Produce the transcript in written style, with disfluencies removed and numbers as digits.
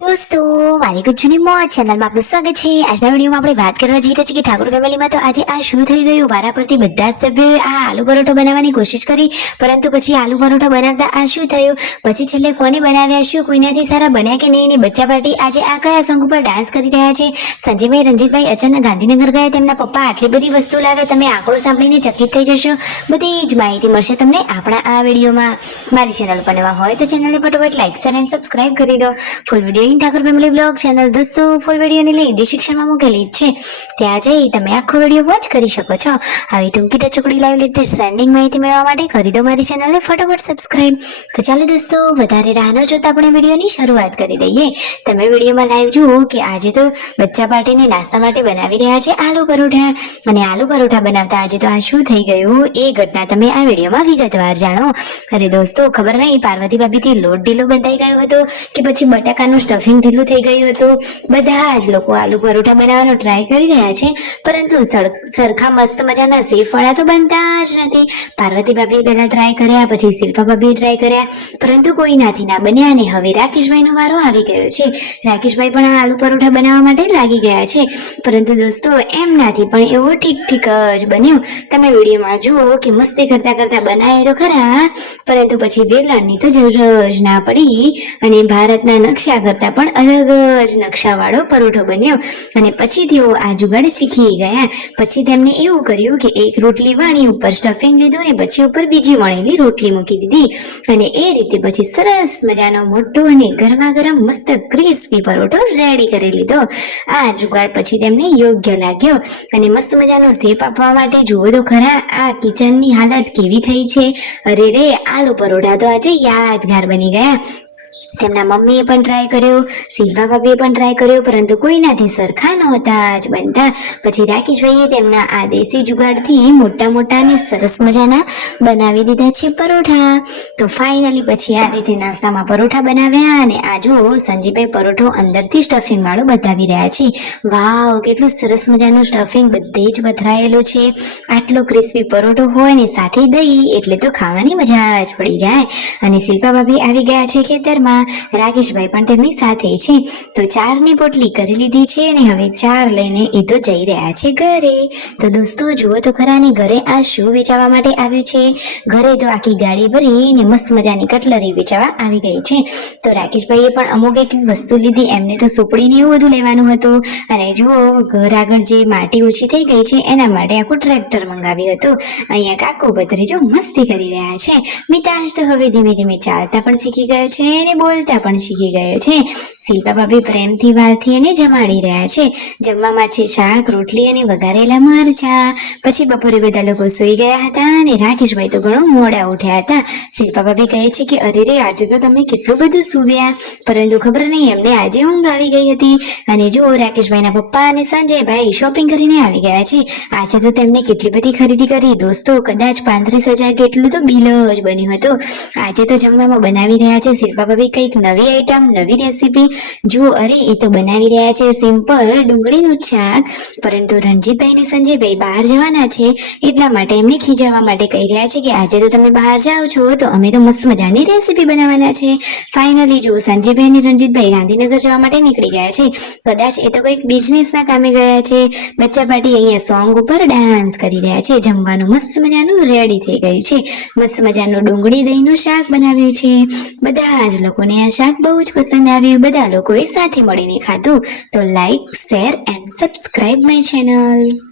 दोस्तों मारी कुछ जूनी मौज चैनल में आपનું સ્વાગત છે। આજના વિડીયોમાં આપણે વાત કરવા જઈ રહ્યા છીએ કે ઠાકોર ફેમિલીમાં તો આજે આ શું થઈ ગયું। વારા પરથી બધા જ સભ્યોએ આ આલુ પરોઠો બનાવવાની કોશિશ કરી, પરંતુ પછી આલુ પરોઠો બનાવતા આ શું થયું, પછી છેલ્લે કોને બનાવ્યા, શું કોઈનાથી સારા બન્યા કે નહીં। બચ્ચા પાર્ટી આજે આ કયા સોંગ ઉપર ડાન્સ કરી રહ્યા છે। સંજયભાઈ રંજીતભાઈ અચાનક ગાંધીનગર ગયા, તેમના પપ્પા આટલી બધી વસ્તુ લાવ્યા, તમે આંકડો સાંભળીને ચકિત થઈ જશો। બધી જ માહિતી મળશે તમને આપણા આ વિડીયોમાં। મારી ચેનલ પર નવા હોય તો ચેનલને ફટાફટ લાઈક શેર અને સબસ્ક્રાઇબ કરી દો। Full video Thakor family blog channel દોસ્તો ફૂલ વિડીયોની લિંક ડિસ્ક્રિપ્શનમાં મૂકેલી છે, ત્યાં જઈ તમે આખો વિડીયો વોચ કરી શકો છો। આવી ટૂંકી ટચુકડી લાઈવ લેટેસ્ટ ટ્રેન્ડિંગ માહિતી મેળવવા માટે કરી દો મારી ચેનલને ફટાફટ સબસ્ક્રાઇબ। તો ચાલો દોસ્તો વધારે રાહ ન જોતા આપણે વિડીયોની શરૂઆત કરી દઈએ। તમે વિડીયોમાં લાઈવ જુઓ કે આજે તો બચ્ચા પાર્ટીને નાસ્તા માટે બનાવી રહ્યા છે આલુ પરોઠા, અને આલુ પરોઠા બનાવતા આજે તો આ શું થઈ ગયું એ ઘટના તમે આ વિડીયોમાં વિગતવાર જાણો। અરે દોસ્તો ખબર નહીં પાર્વતી ભાભીથી લોટ ઢીલો બંધાઈ ગયો હતો કે પછી બટાકાનું સ્ટફિંગ ઢીલું થઈ ગયું હતું। બધા જ લોકો આલુ પરોઠા બનાવવાનો ટ્રાય કરી રહ્યા છે, પરંતુ સરખા મસ્ત મજાના સેફ વાળા તો બનતા જ નથી। પાર્વતી ભાભી પહેલા ટ્રાય કર્યા, પછી શિલ્પા ભાભી ટ્રાય કર્યા, પરંતુ કોઈનાથી ના બન્યા। અને હવે રાકેશભાઈનો વારો આવી ગયો છે। રાકેશભાઈ પણ આ આલુ પરોઠા બનાવવા માટે લાગી ગયા છે, પરંતુ દોસ્તો એમનાથી પણ એવો ઠીક જ બન્યો। તમે વિડીયોમાં જુઓ કે મસ્તી કરતા કરતા બનાવેલો ખરા, પરંતુ પછી વેલણની તો જરૂર જ ના પડી, અને ભારતના નકશા કરતા પણ અલગ જ નકશાવાળો પરોઠો બન્યો। અને પછી તેઓ આ જુગાડ શીખી ગયા। પછી તેમને એવું કર્યું કે એક રોટલી વણી, ઉપર સ્ટફિંગ લીધું ને પછી ઉપર બીજી વણેલી રોટલી મૂકી દીધી, અને એ રીતે પછી સરસ મજાનો મોટો અને ગરમા ગરમ મસ્ત ક્રિસ્પી પરોઠો રેડી કરી લીધો। આ જુગાડ પછી તેમને યોગ્ય લાગ્યો, અને મસ્ત મજાનો શેપ આપવા માટે જુઓ તો ખરા આ કિચનની હાલત કેવી થઈ છે। અરે રે આલુ પરોઠા તો આજે યાદગાર બની ગયા। તેમના મમ્મીએ પણ ટ્રાય કર્યો, શિલ્પા ભાભીએ પણ ટ્રાય કર્યો, પરંતુ કોઈનાથી સરખા નહોતા જ બનતા। પછી રાકેશભાઈએ તેમના આ દેશી જુગાડથી મોટા મોટા અને સરસ મજાના બનાવી દીધા છે પરોઠા। તો ફાઇનલી પછી આ રીતે નાસ્તામાં પરોઠા બનાવ્યા, અને આ જુઓ સંજીભાઈ પરોઠો અંદરથી સ્ટફિંગ વાળો બતાવી રહ્યા છે। વાવ, કેટલું સરસ મજાનું સ્ટફિંગ બધે જ પથરાયેલું છે। આટલો ક્રિસ્પી પરોઠો હોય ને સાથે દહીં એટલે તો ખાવાની મજા જ પડી જાય। અને શિલ્પા ભાભી આવી ગયા છે ખેતરમાં, રાકેશભાઈ પણ તેમની સાથે છે। તો 4ની પોટલી કરી લીધી છે, અને હવે 4 લઈને એ તો જઈ રહ્યા છે ઘરે। તો દોસ્તો જુઓ તો ખરાની ઘરે આ શું વેચાવા માટે આવ્યું છે। ઘરે તો આખી ગાડી ભરીને મસ્ત મજાની કટલરી વેચાવા આવી ગઈ છે। તો રાકેશભાઈએ પણ અમુક એક વસ્તુ લીધી, એમને તો સુપડીને એવું બધું લેવાનું હતું। અને જુઓ ઘર આગળ જે માટી ઓછી થઈ ગઈ છે એના માટે આખું ટ્રેક્ટર મંગાવ્યું હતું। અહીંયા કાકો ભત્રીજો મસ્તી કરી રહ્યા છે। મિતાંશ તો હવે ધીમે ધીમે ચાલતા પણ શીખી ગયો છે અને બોલતા પણ શીખી ગયો છે। શિલ્પા ભાભી પ્રેમથી વાલથી એને જમાડી રહ્યા છે। જમવામાં છે શાક, રોટલી અને વઘારેલા મરચાં। પછી બપોરે બધા લોકો સૂઈ ગયા હતા, અને રાકેશભાઈ તો ઘણો મોડા ઉઠ્યા હતા। શિલ્પા ભાભી કહે છે કે અરે રે આજે તો તમે કેટલું બધું સૂવ્યા, પરંતુ ખબર નહીં એમને આજે ઊંઘ આવી ગઈ હતી। અને જુઓ રાકેશભાઈના પપ્પા અને સંજયભાઈ શોપિંગ કરીને આવી ગયા છે। આજે તો તેમને કેટલી બધી ખરીદી કરી દોસ્તો, કદાચ 35,000 જેટલું તો બિલ જ બન્યું હતું। આજે તો જમવામાં બનાવી રહ્યા છે શિલ્પા ભાભી કંઈક નવી આઈટમ, નવી રેસીપી। જુઓ અરે એ તો બનાવી રહ્યા છે સિમ્પલ ડુંગળીનું શાક, પરંતુ રણજીતભાઈ અને સંજયભાઈ બહાર જવાના છે, એટલા માટે એમને ખીજાવવા માટે કહી રહ્યા છે કે આજે તો તમે બહાર જાઓ છો તો અમે તો મસ્ત મજાની રેસીપી બનાવવાના છે। ફાઇનલી જુઓ સંજયભાઈ અને રણજીતભાઈ ગાંધીનગર જવા માટે નીકળી ગયા છે। કદાચ એ તો કંઈક બિઝનેસના કામે ગયા છે। બચ્ચા પાર્ટી અહીંયા સોંગ ઉપર ડાન્સ કરી રહ્યા છે। જમવાનું મસ્ત મજાનું રેડી થઈ ગયું છે। મસ્ત મજાનું ડુંગળી દહીંનું શાક બનાવ્યું છે। બધા જ લોકોને આ શાક બહુ જ પસંદ આવ્યું। બધા લોકોએ સાથે મળીને ખાધું। તો like, share and subscribe my channel.